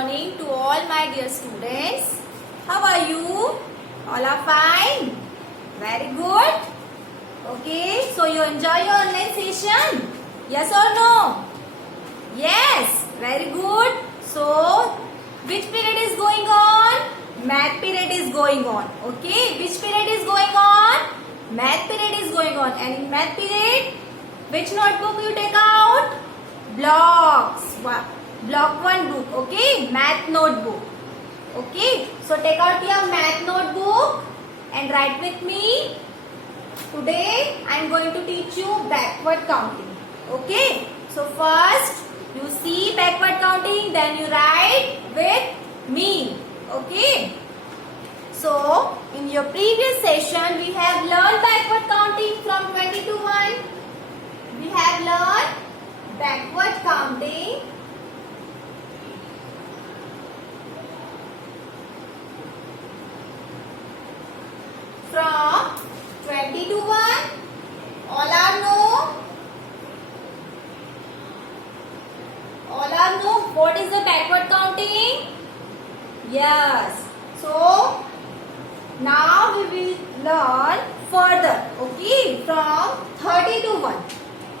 morning to all my dear students. How are you? All are fine? Very good. Okay, so you enjoy your online session? Yes or no? Yes, very good. So, which period is going on? Math period is going on. Okay, which period is going on? Math period is going on. And in math period, which notebook you take out? Blocks. Block 1 book. Okay, math notebook. Okay, so take out your math notebook and write with me. Today I am going to teach you backward counting. Okay, so first you see backward counting, then you write with me. Okay, so in your previous session we have learned backward counting from 20 to 1. We have learned backward counting from 20 to 1. All are know? All are know what is the backward counting? Yes. So now we will learn further. Okay, from 30 to 1.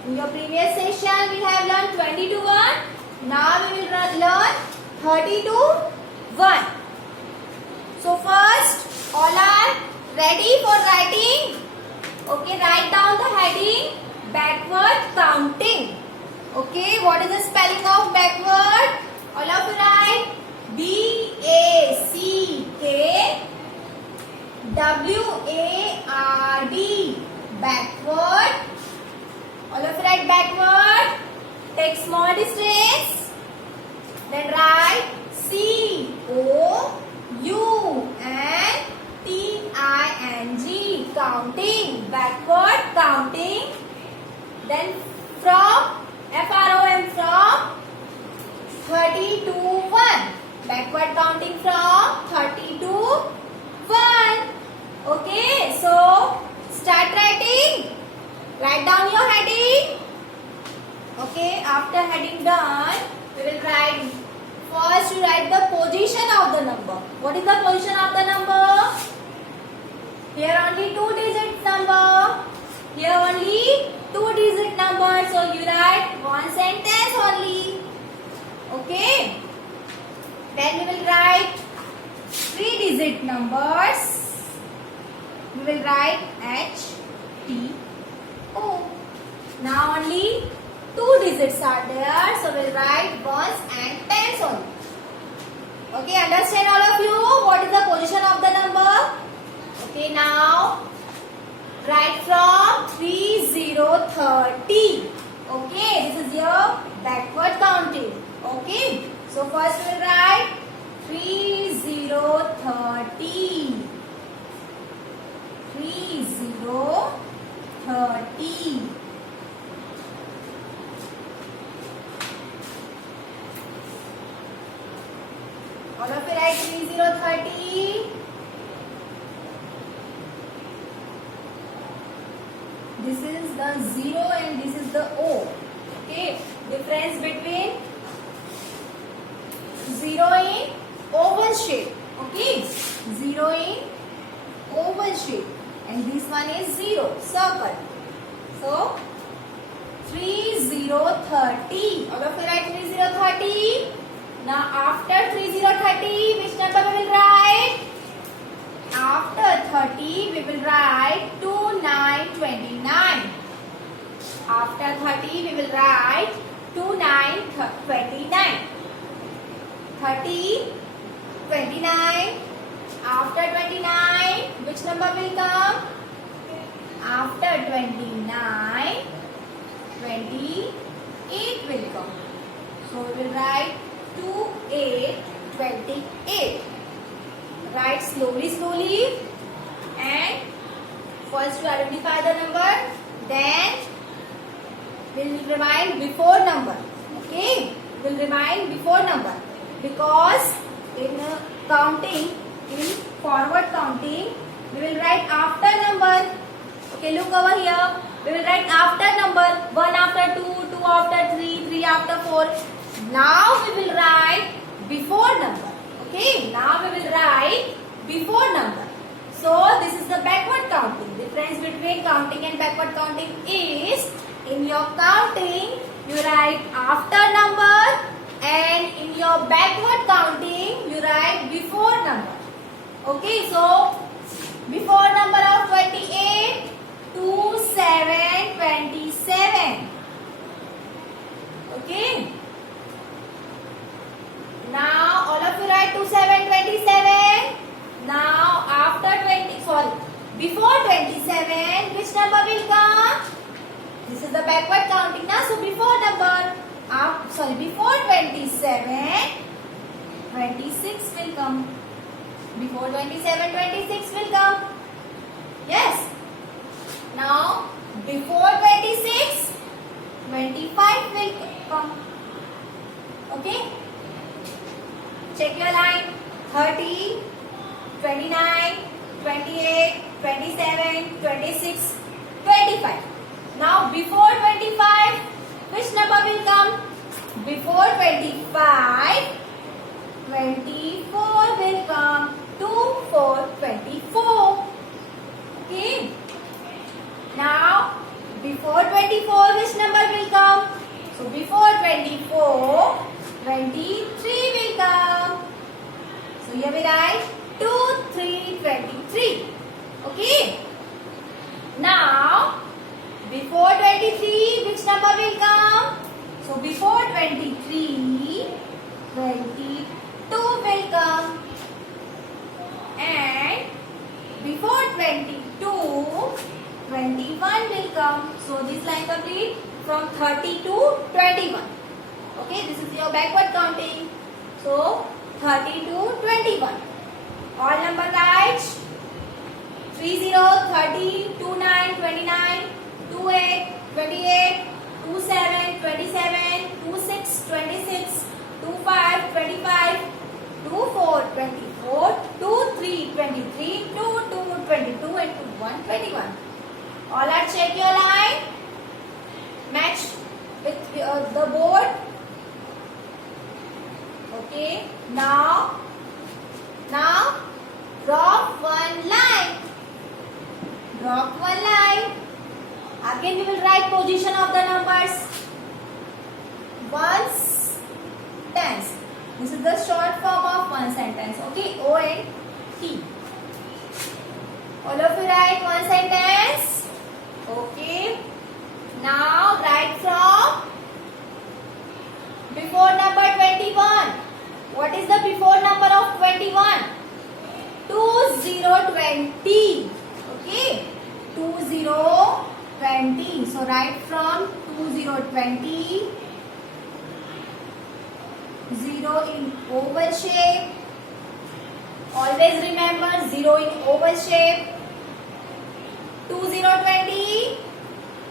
In your previous session we have learned 20 to 1. Now we will learn 30 to 1. So first, all are ready for writing? Okay, write down the heading backward counting. Okay, what is the spelling of backward? All of you write B-A-C-K-W-A-R-D. Backward. All of you write backward. Take small distance. Then write C-O-U-N-T-I-N-G. Counting. Backward counting. Then from F-R-O-M, from 30 to 1. Backward counting from 30 to 1. Okay, so start writing. Write down your heading. Okay, after heading done, we will write. First, you write the position of the number. What is the position of the number? Here only 2-digit number. Here only 2-digit number. So you write one sentence only. Okay. Then we will write 3-digit numbers. We will write H-T-O. Now only 2 digits are there. So we will write ones and tens only. Okay, understand all of you? What is the position of the number? Okay, now write from 3030. Okay, this is your backward counting. Okay, so first we will write 3030. 3030. All of you write 3030. This is the 0 and this is the O. Okay, difference between 0 in oval shape. Okay, 0 in oval shape, and this one is 0, circle. So 3030. All of you write 3030. Now after 3030, which number we will write? After 30, we will write 2929. After 30, we will write 2929. 30, 29. After 29, which number will come? After 29, 28 will come. So we will write 2828. Write slowly and first to identify the number, then we'll remind before number. Okay, we'll remind before number, because in counting, in forward counting, we will write after number. Okay, look over here. We will write after number. 1 after 2, 2 after 3, 3 after 4. Now we will write before number. Okay, now we will write before number. So this is the backward counting. Difference between counting and backward counting is, in your counting you write after number, and in your backward counting you write before number. Okay, so before number of 28, 27. Okay. Now all of you write 27. Now after 20, sorry, before 27, which number will come? This is the backward counting now. So before number, before 27, 26 will come. Before 27, 26 will come. Yes. Now before 26, 25 will come. Okay. Check your line. 30, 29, 28, 27, 26, 25. Now before 25, which number will come? Before 25, 24 will come. 2, 4, 24. Okay. Now before 24, which number will come? So before 24, 23 will come. So here we write 2, 3, 23. Okay. Now before 23, which number will come? So before 23, 22 will come. And before 22, 21 will come. So this line complete from 30 to 21. Okay, this is your backward counting. So 30 to 21. All number right. 30, 30, 29, 29, 28, 28, 27, 27, 26, 26, 25, 25, 24, 24, 23, 23, 22, 22 and 21, 21. All are check your line. Match with the board. Okay. Now drop one line. Drop one line. Again we will write position of the numbers. One sentence. This is the short form of one sentence. Okay. O and T. All of you write one sentence. Okay. Now write from before number 21. What is the before number of 21? 2020. Okay. 2020. So write from 2020. 0 in oval shape. Always remember 0 in oval shape. 2020.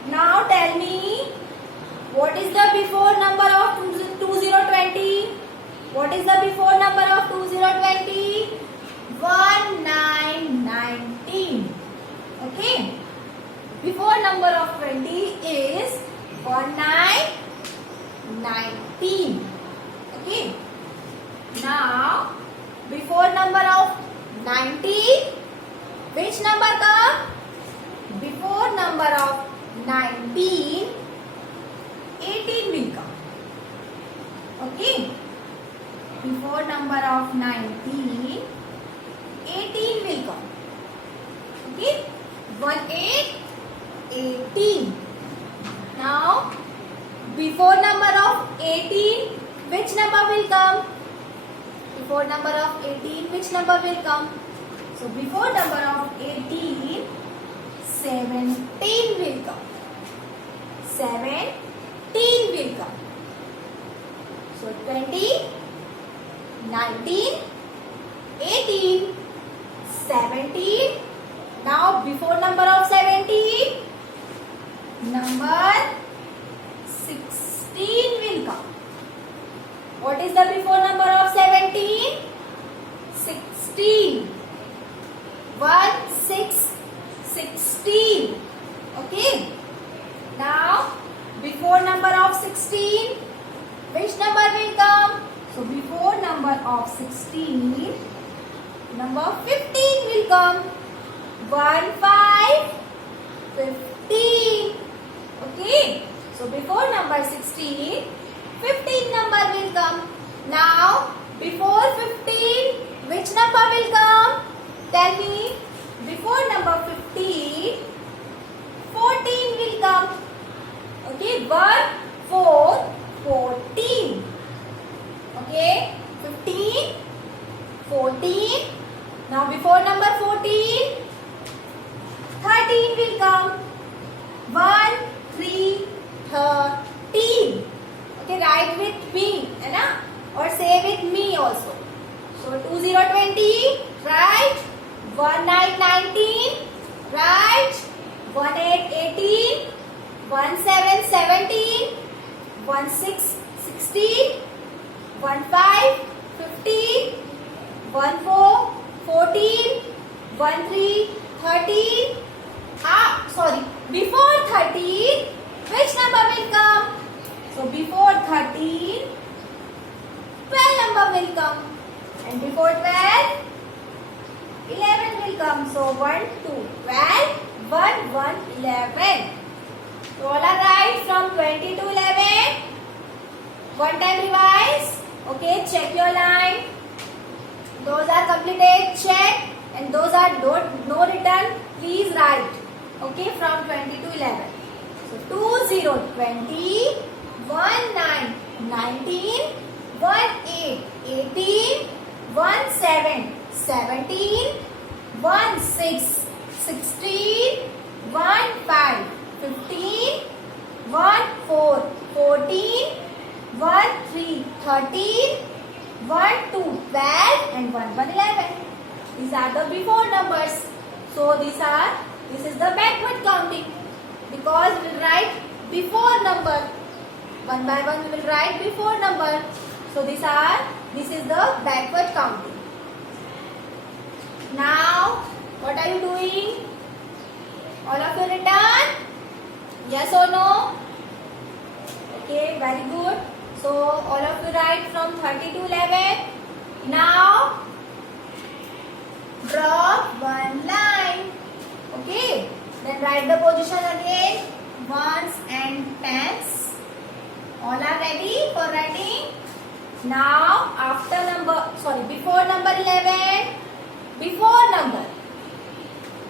Now tell me, what is the before number of 2020? What is the before number of 2020? 1919. Okay. Before number of 20 is 1919. Okay. Now before number of 90, which number come? Before number of 19, 18 will come. Okay. Before number of 19, 18 will come. Okay. 18. Now before number of 18, which number will come? Before number of 18, which number will come? So before number of 18, 17 will come. 17 will come. So 20, 19, 18, 17. Now before number of 17, number 16 will come. What is the before number of 17? 16. 16. Okay. Now before number of 16, which number will come? So before number number of 16, number 15 will come. 1, 5, 15. Okay. So before number 16, 15 number will come. Now before 15, which number will come? Tell me. Before number 15, 14 will come. Okay. 1, 4, 14. Okay. 15, 14. Now before number 14, 13 will come. 1, 3, 13. Okay, write with me, है ना? और say with me also. So 20, 20, right? 19, 19, right? 18, 18, 17, 17, 16, 16, 15, 15, 14, 14, 13, 13. Sorry. Before 13, which number will come? So before 13, 12 number will come. And before 12, 11 will come. So 1, 2, 12, 1, 1, 11. So all are right from 20 to 11. One time revise. Okay, check your line. Those are completed, check. And those are no return, please write. Okay, from 20 to 11. So 20, 20, 19, 19, 18, 18, 17, 17, 16, 16, 15, 15, 14, 14, 13, 13, 12, 12, and 11. These are the before numbers. So this is the backward counting, because we will write before number. One by one we will write before number. So this is the backward counting. Now what are you doing? All of you return? Yes or no? Okay, very good. So all of you write from 30 to 11. Now draw one line. Okay. Then write the position again. Ones and tens. All are ready for writing? Now before number 11. Before number.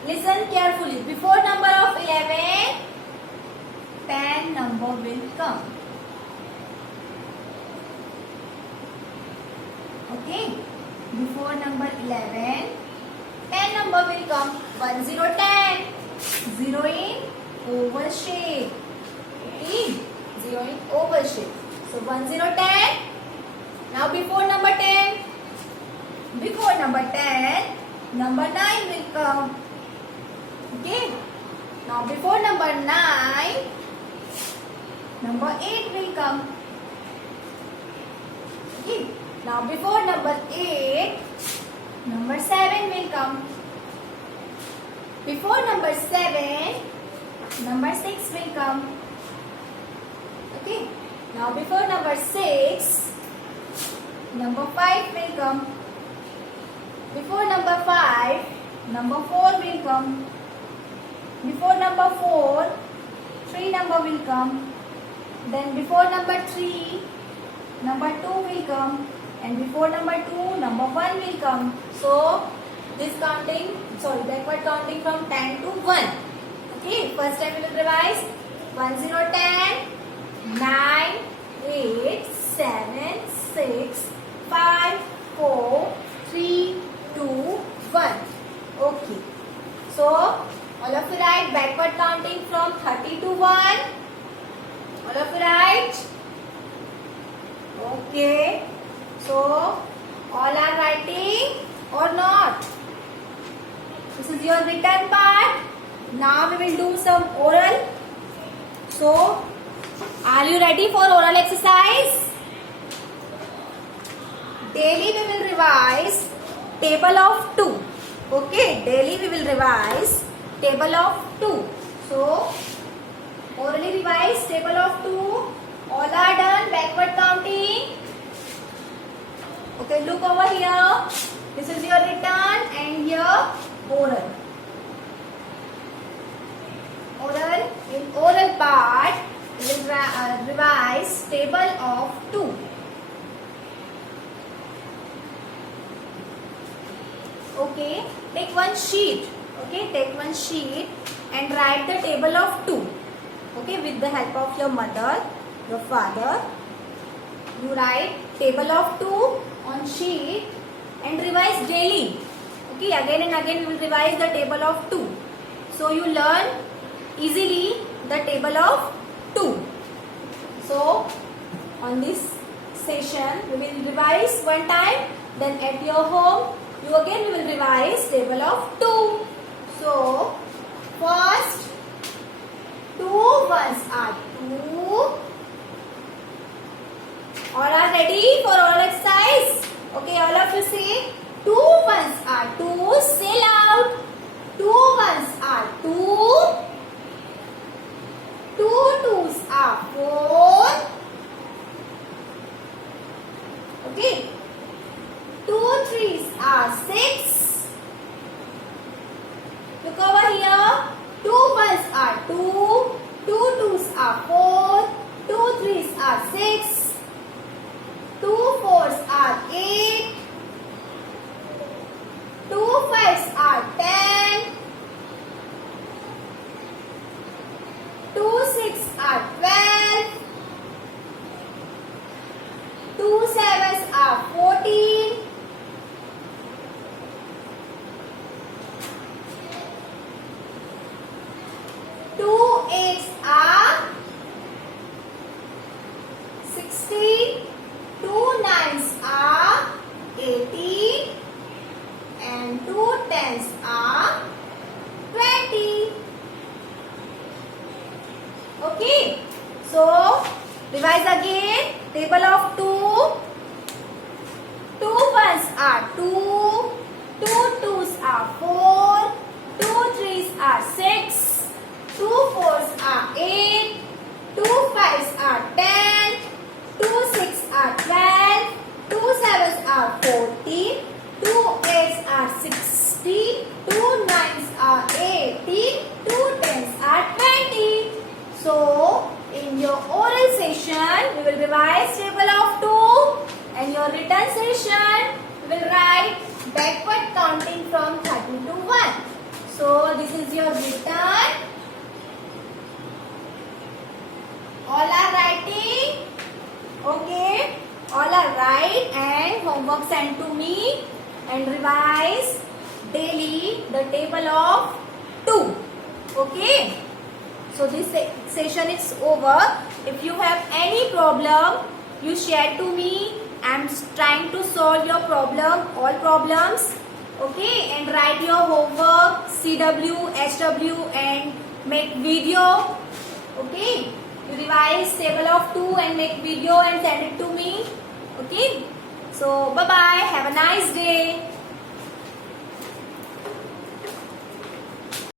Listen carefully. Before number of 11, 10 number will come. Okay. Before number 11, 10 number will come. 1, 0, 10. 0 in oval shape. Okay. 0 in oval shape. So 1, 0, 10. Now before number 10. Before number 10, number 9 will come. Okay. Now before number 9, number 8 will come. Okay. Now before number 8, number 7 will come. Before number 7, number 6 will come. Okay. Now before number 6, number 5 will come. Before number 5, number 4 will come. Before number 4, 3 number will come. Then before number 3, number 2 will come. And before number 2, number 1 will come. So this backward counting from 10 to 1. Okay, first time we will revise. 1, 0, 10, 9, 8, 7, 6, 5, 4, 3, 2, 1. Okay. So all of you write backward counting from 30 to 1. All of you write. Okay. So all are writing or not? This is your written part. Now we will do some oral. So are you ready for oral exercise? Daily we will revise table of 2. Okay, daily we will revise table of 2. So orally revise table of 2. All are done. Backward counting. Okay, look over here. This is your written and your oral. In oral part, we will revise table of 2. Okay, take one sheet. Okay, take one sheet and write the table of 2. Okay, with the help of your mother, your father, you write table of 2 on sheet and revise daily. Okay, again and again you will revise the table of 2. So you learn easily the table of 2. So on this session we will revise one time, then at your home you again will revise table of 2. So first 2 ones are 2. All are ready for all exercise? Okay, all of you say 2 ones are 2. Say loud. 2 ones are 2. 2 twos are 4. Okay. 2 threes are 6. Look over here. 2 ones are 2. 2 twos are 4. 2 threes are 6. 2 fours are 8. 2 fives are 10. 2 six are 12. 2 sevens are 14. 2 eights are 16. 2 nines are 18. And 2 tens are 20. Okay. So, revise again. Table of 2. 2 ones are 2. 2 twos are 4. 2 threes are 6. 2 fours are 8. 2 fives are 10. 2 six are 12. 2 sevens are 14. 2 eights are 16. 2 nines are 18. 2 tens are 20. So, in your oral session, we will revise table of 2. And your written session, we will write backward counting from 30 to 1. So, this is your written. All are writing. Okay. All are right and homework sent to me. And revise daily the table of 2. Okay. So this session is over. If you have any problem, you share to me. I am trying to solve your problem, all problems. Okay, and write your homework, CW, HW, and make video. Okay, you revise table of 2 and make video and send it to me. Okay, so bye bye. Have a nice day.